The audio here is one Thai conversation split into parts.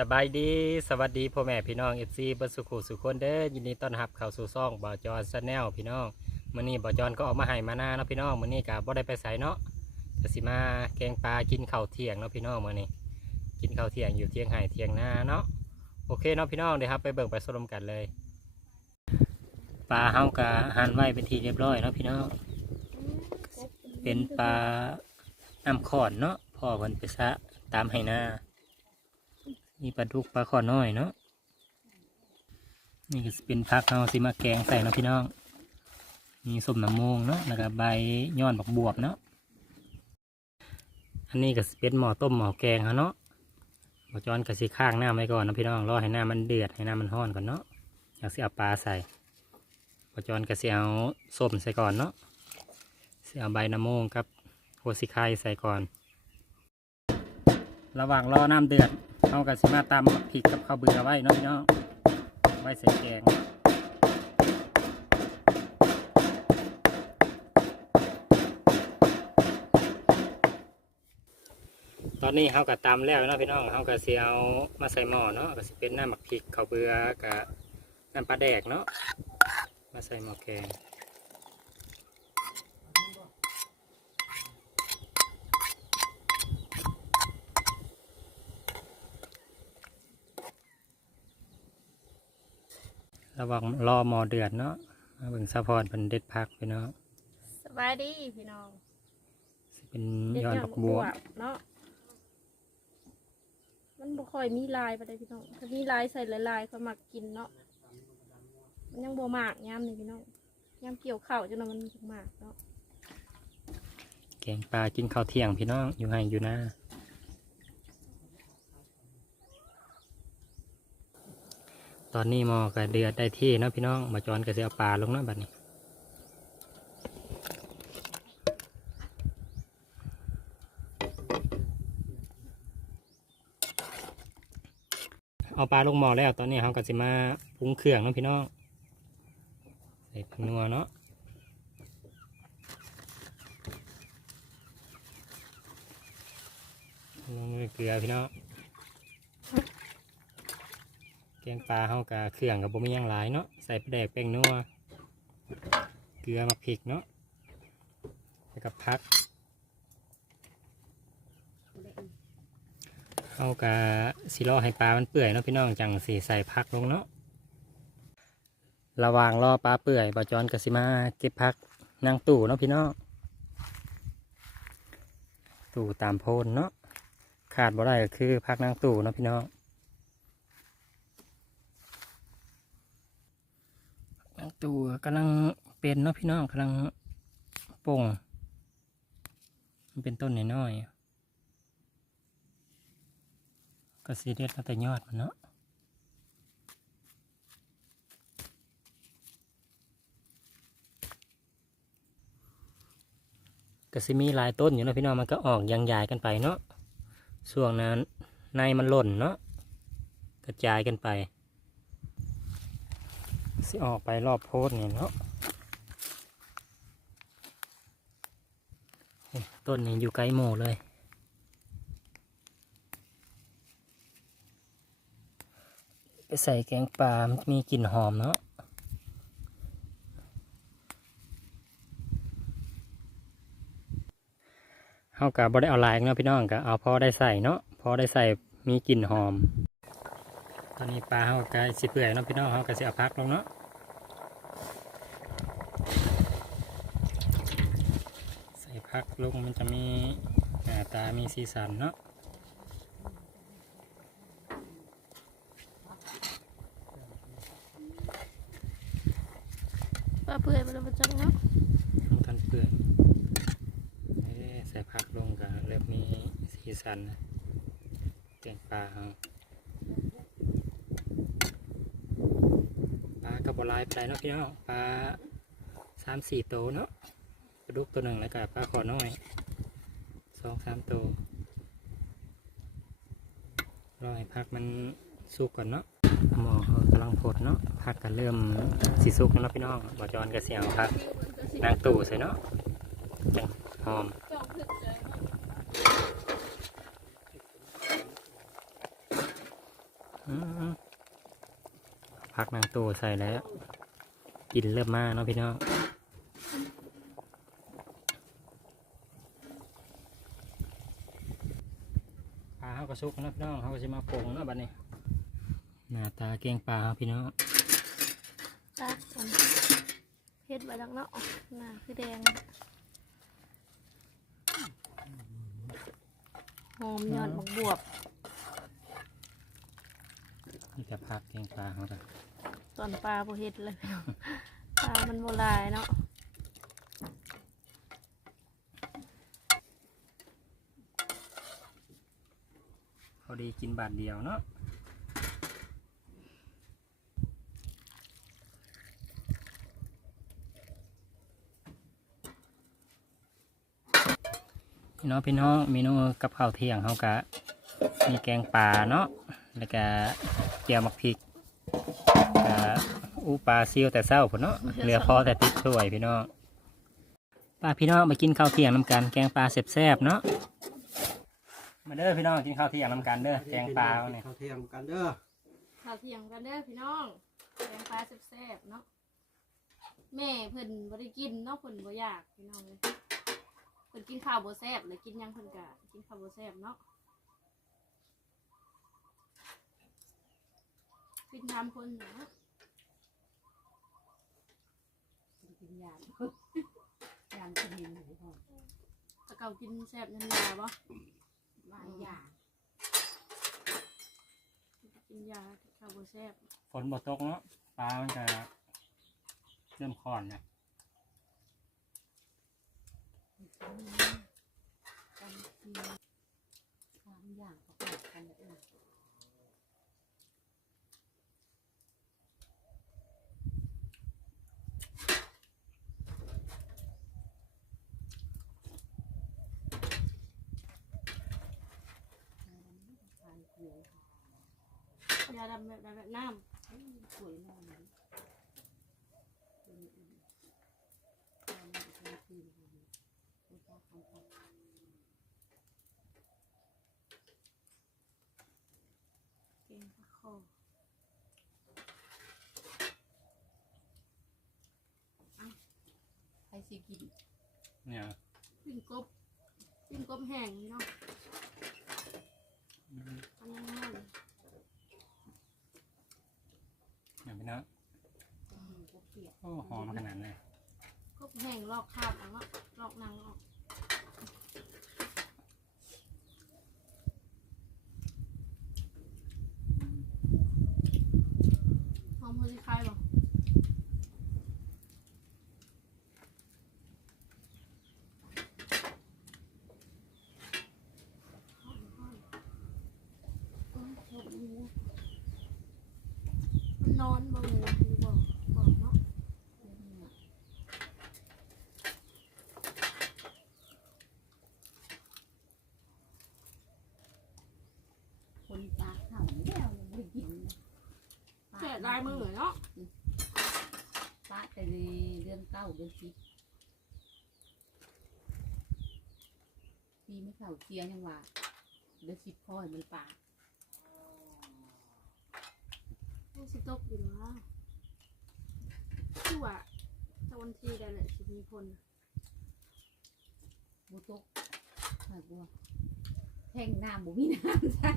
สบายดีสวัสดีพ่อแม่พี่น้องเอฟซีบัสุขุสุขคนเด้อยินดีต้อนรับเข้าสู่ซ่องบ่าวจอนชาแนลพี่น้องมื้อนี้บ่าวจอนก็ออกมาให้มาหน้าเนาะพี่น้องมื้อนี้ก็บ่ได้ไปไสเนาะก็สิมาแกงปลากินข้าวเที่ยงเนาะพี่น้องมื้อนี้ กินข้าวเที่ยงอยู่เที่ยงไห่เที่ยงนาเนาะโอเคเนาะพี่น้องเดี๋ยวครับไปเบิ่งไปสรุปกันเลยปลาเฮาก็หั่นไว้เป็นทีเรียบร้อยเนาะพี่น้องเป็นปลาน้ำขอนเนาะพ่อเพิ่นไปซะตามให้หน้า มีปลาดุกปลาขอน้อยเนาะนี่ก็เป็นผักเอาสิมาแกงใส่เนาะพี่น้อง มีสมน้ำมงเนาะแล้วก็ใบย้อนบักบวบเนาะอันนี้ก็เป็นหม้อต้มหม้อแกงเขาเนาะหม้อจอนก็สิข้างหน้าไว้ก่อนนะพี่น้องรอให้หน้ามันเดือดให้หน้ามันห้อนก่อนเนาะอยากสิเอาปลาใส่หม้อจอนก็สิเอาส้มใส่ก่อนเนาะสิเอาใบน้ำมงกับหัวสิไข่ใส่ก่อน ระหว่างรอน้ำเดือดเขาก็สิมาตำพริกกับข้าวเบื่อไว้เนาะพี่น้องไว้ใส่แกงตอนนี้เขาก็ตำแล้วเนาะพี่น้องเขาก็สิเอามาใส่หม้อเนาะก็สิเป็นน้ำหมักพริกข้าวเบือกับน้ำปลาแดกเนาะมาใส่หม้อแกง ระหว่างรอหมอเดือดเนาะมาเบิ่งซัพพอร์ตเป็นเด็ดพักพี่น้องสบายดีพี่น้องสิเป็นเด็ดย้อนหบักบัวเนาะมันบ่ค่อยมีลายปานใดพี่น้องถ้ามีลายใส่หลายๆเขามักกินเนาะมันยังบ่มากยามนี่พี่น้องยามเกี่ยวข้าวจังนั้นมันถึงมากเนาะแกงปลากินข้าวเที่ยงพี่น้องอยู่ให้อยู่นะ ตอนนี้มอก็เดือดได้ที่นะพี่น้องมาจอนก็จะเอปลาลงเนาะบัดนี้เอาปลาลงหม้อแล้วตอนนี้เขาก็จะมาปรุงเครื่องนะพี่น้องใส่นัวเนาะลงด้วยเกลือพี่น้องแก งปลาเฮากะเครื่องกับบ่มีหยังหลายเนาะใส่ปลาแดกแป้งนัวเกลือมาพริกเนาะแล้วก็พักเฮากะสิรอให้ปลามันเปื่อยเนาะพี่น้องจังสีใส่พักลงเนาะระหว่างรอปลาเปื่อยบาจอนกสิมาเก็บพักนางตู่เนาะพี่น้องตู่ตามโพนเนาะขาดบ่ได้ก็คือพักนางตู่เนาะพี่น้อง ตู่กำลังเป็นเนาะพี่น้องกำลังโป่งมันเป็นต้นน้อยๆก็สีเด็ดมาแต่ยอดมันเนาะก็สิมีหลายต้นอยู่นะพี่น้องมันก็ออกยางใหญ่กันไปเนาะช่วงนั้นในมันหล่นเนาะกระจายกันไป สิออกไปรอบโพสเนี่ยเนาะต้นนี้อยู่ไกลหมูเลย ไปใส่แกงปลามมีกลิ่นหอมเนาะเฮากับบ่ได้เอาลายเนาะพี่น้องก็เอาพอได้ใส่เนาะพอได้ใส่มีกลิ่นหอม ตอนนี้ปลาเฮาก็สิเปื่อยเนาะพี่น้องเฮาก็สิเอาพักลงเนาะใส่ พักลงมันจะมีหน้าตามีสีสันเนาะปลาเปื่อยบ่ได้บ่จังเนาะมันทันเปื่อยเอ้ใส่พักลงก็เริ่มมีสีสันนะแกงปลาเฮาปลากระบอกลายไปเนาะพี่น้องปลาสามสี่ตัวเนาะปลา ดุกตัวหนึ่งแล้วก็ปลาขอน้อยสองสามตัวรอให้พักมันสุกก่อนเนาะหมอกำลังพดเนาะพักกันเริ่มสีสุกแล้วพี่น้องบอจอนกระเสียวพักนางตู่ใส่เนาะหอมจ้องถึกเลยเนาะอืมพักนางตัวใส่แล้วกินเริ่มมากเนาะพี่น้องาเขาก็สุกเนาะพี่น้องเขาก็จะมาปรุงเนาะบัดนี้ หน้าตาเกียงปลาครับพี่น้องตักก่อนเฮ็ดไว้ดังเนาะหน้าคือแดงหอมยอดบักบวบนี่แต่พักเกียงปลาเขาจ้ะตอนปลาบ่เฮ็ดเลยพี่น้องปลามันโบราณเนาะ อดีกินบาทเดียวเนาะพี่น้องพี่น้องเมนูกับข้าวเที่ยงเขากะมีแกงปลาเนาะแล้วก็เจียวมักพริกกะอูปลาซิวแต่เศร้าพุ่นเนาะเหลือพอแต่ติดถ้วยพี่น้องป้าพี่น้องมากินข้าวเที่ยงน้ำกันแกงปลาแซ่บๆเนาะ มาเด้อพี่น้องกินข้าวเที่ยงน้ำกันเด้อแกงปลาเนี่ยข้าวเที่ยงกันเด้อข้าวเที่ยงกันเด้อพี่น้องแกงปลาแซ่บๆเนาะแม่เพิ่นบ่ได้กินเนาะเพิ่นบ่อยากพี่น้องเลยเพิ่นกินข้าวบ่แซ่บเลยกินหยังเพิ่นก็กินข้าวบ่แซ่บเนาะกินทำคนเนาะกินยามยามกินยินไหนพ่อแตะเกากินแซ่บยันยาบ่ ว่างยากินยาข้าวบ่แซ่บฝนบ่ตกเนาะปลามันจะเริ่มคลอนนะกันกินสามอย่างประกอบกันเลยเออ ยาดำแบบใดแบบน้สวยมากเลยเป็นอื่นตอนนี้เป็นคืนของผู้ชายของเขาำเก่งปลาคอใครสิกินเนี่ย ปิ้งกบปิ้งกบแห้งนี่เนาะอันนี้ง่าย เนี่ยพี่น้อง อืมก็ เกลียดโอ้หอมขนาดเลยกบแห้งลอกคราบแล้วเนาะลอกนางออกหอมหัวสิคายบ่มันนอนบ่งูหรือบ่บ่เนาะ เรื่องเนี่ยคนตาขาวไม่ได้เอายังไม่ได้กินนะ แกะลายมือเนาะป้าแต่ในเดือนเก้าเดือนสิบปีไม่เข่าเชียร์ยังว่าเดือนสิบพ่อยมันป่ายังสิตกอยู่นะคือว่าตะวันทีได้แหละสิมีคนบุตกหายบัวแทงน้ำบุมีน้ำใช่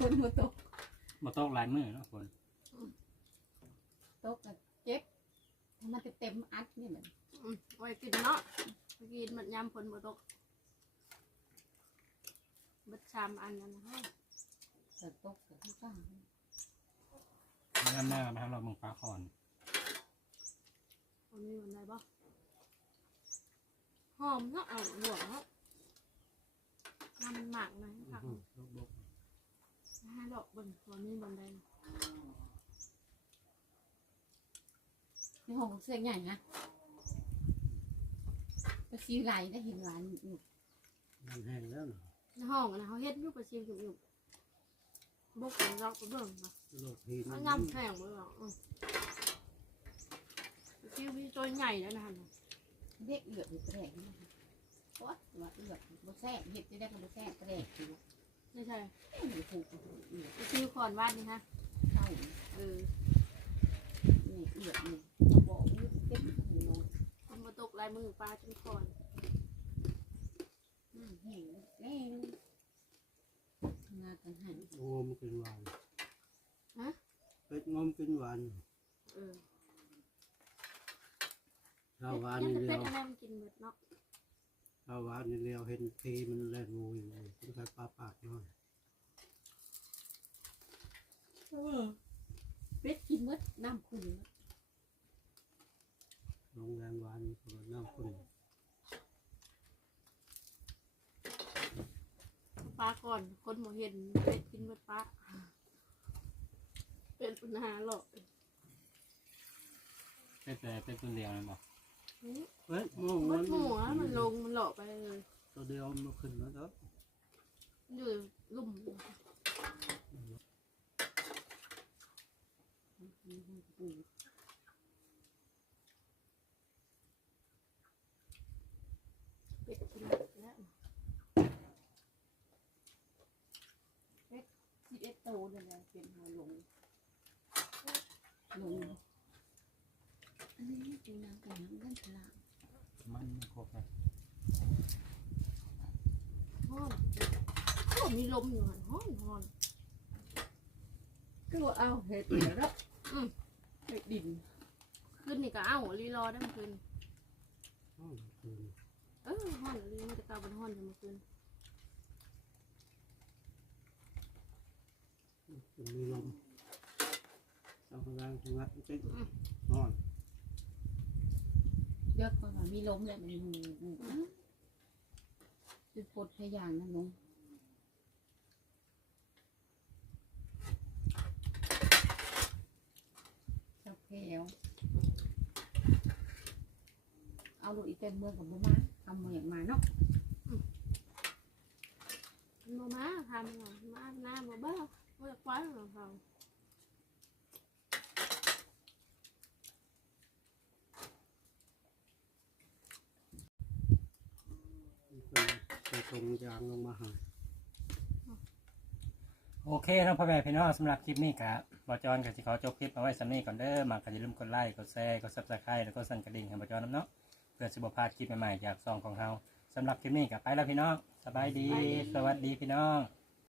คนบุตก บ่ตกหลายมือเนาะฝนตกอะเจ็บมันจะเต็มอัดเนี่ยมันอืมไว้กินเนาะไปกินมันยามฝนบ่ตกเบัดชามอันนั้นนะเฮ้ยเกิดตกเกิดทุกข์น้ำหน้ามาทำเราเมืองปลาคอนมันมีวันใดบ่หอมเนาะเอาหลวงเนาะน้ำมันหมักนะผักให้ดอกเบิ่งว่ามีบันไดนะในห้องเสียงใหญ่นะไปซีไหลได้เห็นหลานอยู่มันแห้งแล้วนะในห้องอะนะเขาเฮ็ดอยู่ประชิมอยู่อยู่บกของเราไปเบิ่งนะโลกพีมัมันนย่ำแพงเบิ่งอะอืมประชิมมีตัวใหญ่แล้วนะฮะเด็กเอือดอยู่กระแดกนี่โอ๊ยว่าเอือดบ่แซ่บเห็ดจะได้ก็บ่แซ่บกระแดกอยู่ ไม่ใช่เอ้ยอยู่ถูกกับเอือดประชิมคออนวาดนี่ฮะเจ้าเออนี่เอือดนี่เขาบอกว่าเก็บหัวมันมาตกลายมือปลาจนก่อนอืมเห็นแล้งานกันหันงมกินหวานฮะเป็ดงมกินหวานเออชาวหวานยันี่งเดีเป็ยดวอะไรมันกินหมดเนาะ ชาวหวานนี่เดียวเห็นพีมันแล่นงูอยู่ต้องใช้ปลาปากน้อยเป็ดกินมดน้ำขุ่นลงแรงหวานก็น้ำขุ่นปลาก่อนคนหมเห็นเป็ดกินหมดปลาเป็นปัญหาหรอกเป็นแต่เป็นตัวเดียวเลยบอกนี่ เฮ้ยโมงมดหมูอะมันลงมันหลอกไปเลย ตัวเดียวมันขึ้นแล้วครับอยู่ลุ่มปูเป็ดกินหมดแล้วสิบเอ็ดโตเลยนะเป็นหัวลงลงอันนี้ เป็นนางกันนังกันฉลาดมันครบเลยห้อนโอ้มีลมอยู่หันห้อนห้อนก็ว่าเอาเห็ดแล้วเห็ดดินขึ้นนี่ก็เอารีรอได้เมื่อคืนอ้นเออห้อนรีมันจะกลายเป็นห้อนจะเมื่อคืนมีลมเอาพลังชงัดเจ๊กนอน เลือกคนว่ามีล้มเลยมันหูหูจุดปดพยางนั่นลงจับแก้วเอาลูกอีเต็มเมืองกับบุมาเอามาอย่างมาเนาะมามาทำมาหน้าบ่เบ้าบ่อยากควายของเขา ลงยางลงมาหาโอเคท่านพ่อแม่พี่น้องสำหรับคลิปนี้ครับบอจอนกับสิขอจบคลิปเอาไว้สำนี้ก่อนเด้อมากก็อย่าลืมกดไลค์กดแชร์กดซับสไครต์แล้วก็สั่นกระดิ่งให้บอจอนน้ำเนาะเพื่อสิบพลาดคลิปใหม่ๆจากซองของเราสำหรับคลิปนี้กับไปแล้วพี่น้องสบายดี สวัสดีพี่น้อง